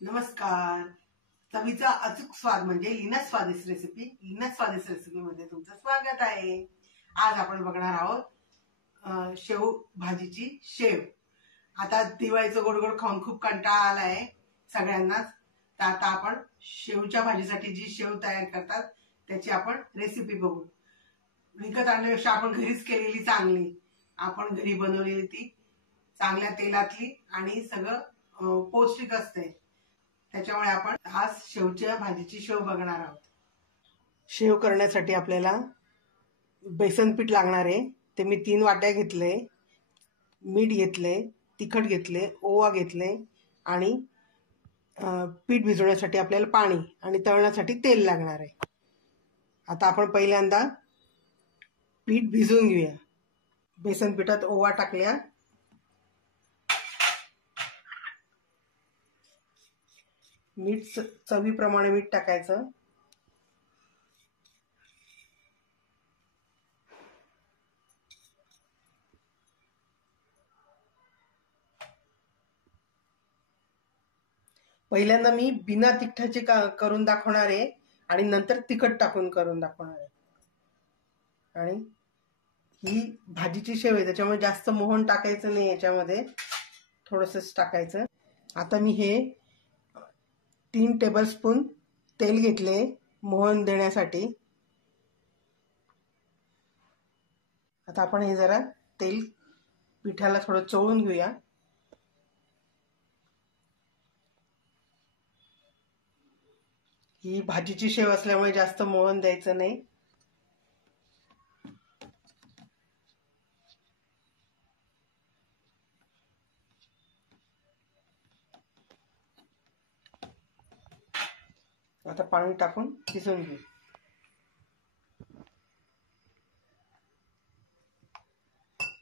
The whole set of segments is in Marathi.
नमस्कार. चवीचा अचूक स्वाद म्हणजे लीना स्वादिष्ट रेसिपी मध्ये तुमचं स्वागत आहे. आज आपण बघणार आहोत शेव भाजीची शेव. आता दिवाळीचं गोड गोड खाऊन खूप कंटाळा आलाय सगळ्यांनाच. तर आता आपण शेवच्या भाजीसाठी जी शेव तयार करतात त्याची आपण रेसिपी बघू. विकत आणण्यापेक्षा आपण घरीच केलेली चांगली. आपण घरी बनवलेली ती चांगल्या तेलातली आणि सगळं पौष्टिक असते. त्याच्यामुळे आपण आज शेवच्या भाजीची शेव बघणार आहोत. शेव करण्यासाठी आपल्याला बेसन पीठ लागणार आहे. ते मी 3 वाट्या घेतले. मीठ घेतले, तिखट घेतले, ओवा घेतले आणि पीठ भिजवण्यासाठी आपल्याला पाणी आणि तळण्यासाठी तेल लागणार आहे. आता आपण पहिल्यांदा पीठ भिजवून घेऊया. बेसन पिठात ओवा टाकल्या, मीठ चवीप्रमाणे मीठ टाकायचं. पहिल्यांदा मी बिना तिखटाचे करून दाखवणार आहे आणि नंतर तिखट टाकून करून दाखवणार आहे. आणि ही भाजीची शेव आहे त्याच्यामुळे जास्त मोहन टाकायचं नाही, याच्यामध्ये थोडंसंच टाकायचं. आता मी हे 3 टेबलस्पून तेल घेतले मोहन देण्यासाठी. आता आपण हे जरा तेल पिठाला थोडं चोळून घेऊया. ही भाजीची शेव असल्यामुळे जास्त मोहन द्यायचं नाही. आता पाणी टाकून भिजवून घेऊ.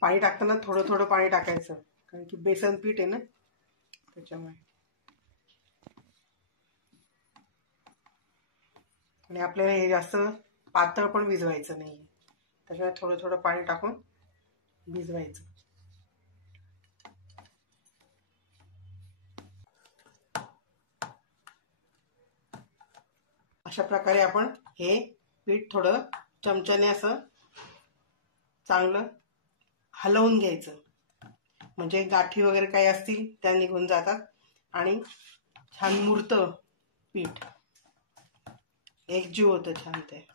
पाणी टाकताना थोडं थोडं पाणी टाकायचं, कारण की बेसन पीठ आहे ना त्याच्यामुळे. आणि आपल्याला हे जास्त पातळ पण भिजवायचं नाही, त्याच्यामुळे थोडं थोडं पाणी टाकून भिजवायचं. अशा प्रकारे आपण हे पीठ थोडं चमच्याने असं चांगलं हलवून घ्यायचं, म्हणजे गाठी वगैरे काही असतील त्या निघून जातात आणि छान मुरतं पीठ, एकजीव होतं छान ते.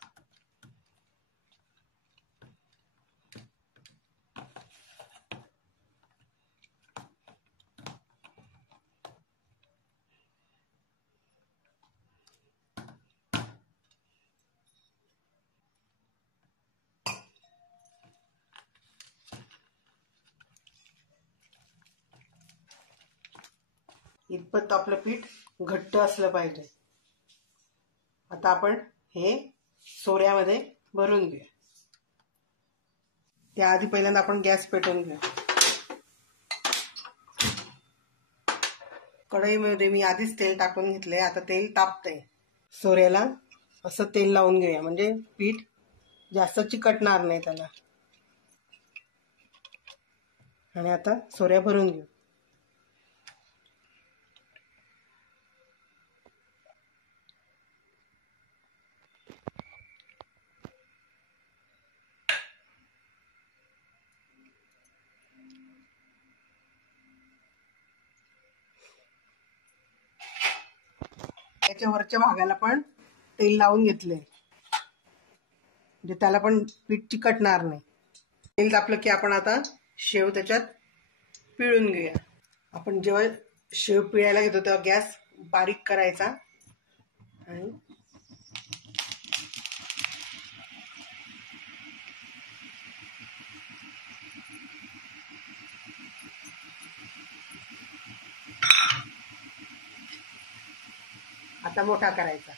इतपत आपलं पीठ घट्ट असलं पाहिजे. आता आपण हे सोऱ्यामध्ये भरून घेऊया. त्याआधी पहिल्यांदा आपण गॅस पेटवून घेऊया. कढईमध्ये मी आधीच तेल टाकून घेतले. आता तेल तापतंय. सोऱ्याला असं तेल लावून घेऊया, म्हणजे पीठ जास्त चिकटणार नाही त्याला. आणि आता सोऱ्या भरून घेऊ. त्याच्या वरच्या भागाला पण तेल लावून घेतले, म्हणजे त्याला पण पीठ चिकटणार नाही. तेल तापलं की आपण आता शेव त्याच्यात पिळून घेऊया. आपण जेव्हा शेव पिळायला घेतो तेव्हा गॅस बारीक करायचा आणि आता मोठा करायचा.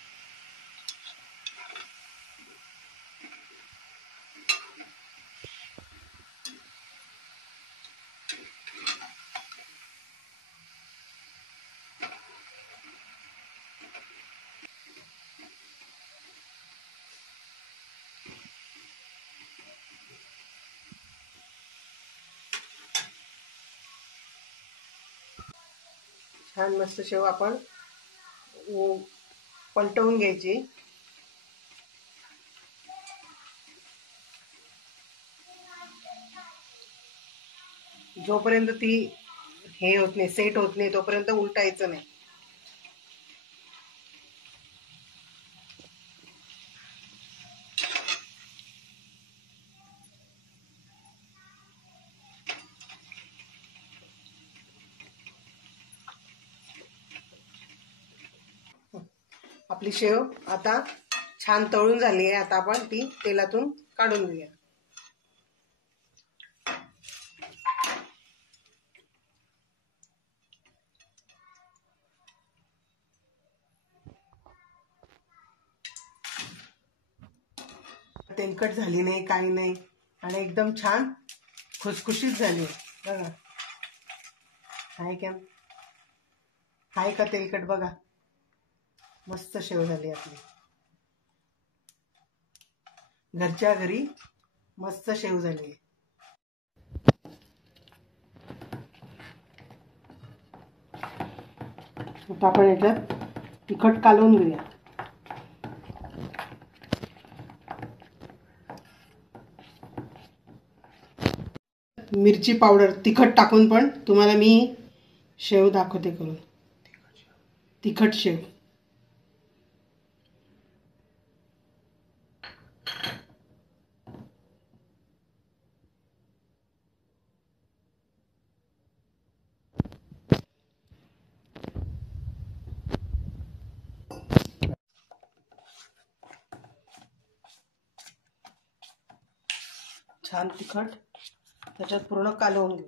छान मस्त शेव आपण पलटवून घ्यायची. जोपर्यंत ती हे होत नाही, सेट होत नाही, तोपर्यंत उलटायचं नाही. आपली शेव आता छान तळून झाली आहे. आता आपण ती तेलातून काढून घेऊया. तेलकट झाली नाही, काही नाही, आणि एकदम छान खुसखुशीत झाली. बघा, हाय का तेलकट? बघा, मस्त शेव झाली आपली. घरच्या घरी मस्त शेव झाली. आता आपण याच्यात तिखट कालवून घेऊया. मिरची पावडर, तिखट टाकून पण तुम्हाला मी शेव दाखवते करून. तिखट शेव. छान तिखट त्याच्यात पूर्ण कालवून घेऊ.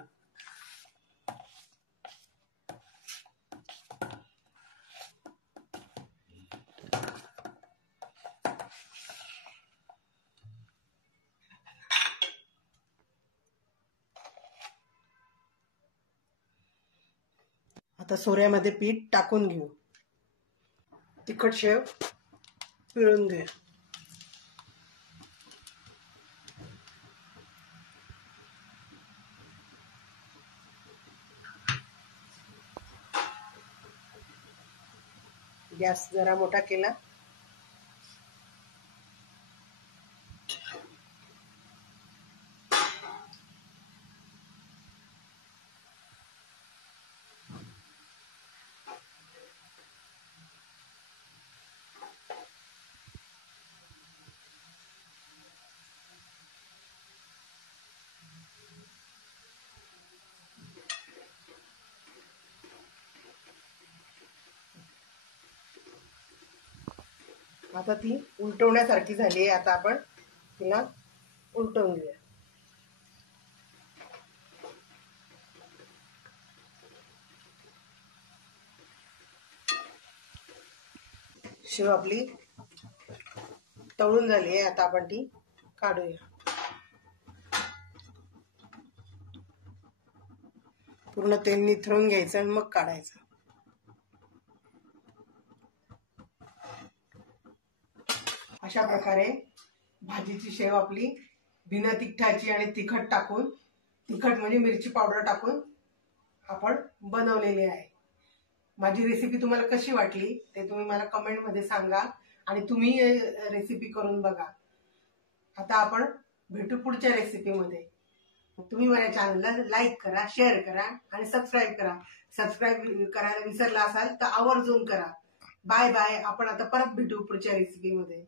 आता सोऱ्यामध्ये पीठ टाकून घेऊ. तिखट शेव पिळून घे. गॅस जरा मोठा केला. आता ती उलटवण्यासारखी झाली आहे. आता आपण तिला उलटवून घेऊया. शेव आपली तळून झाली आहे. आता आपण ती काढूया. पूर्ण तेल निथळून घ्यायचं आणि मग काढायचं. अशा प्रकारे भाजीची शेव आपली बिना तिखटाची आणि तिखट टाकून, तिखट म्हणजे मिरची पावडर टाकून आपण बनवलेली आहे. माझी रेसिपी तुम्हाला कशी वाटली ते तुम्ही मला कमेंट मध्ये सांगा आणि तुम्ही रेसिपी करून बघा. आता आपण भेटू पुढच्या रेसिपीमध्ये. तुम्ही माझ्या चॅनलला लाईक करा, शेअर करा आणि सबस्क्राईब करा. सबस्क्राईब करायला विसरला असाल तर आवर्जून करा. Bye bye. आपण आता परत भेटू पुढच्या रेसिपीमध्ये.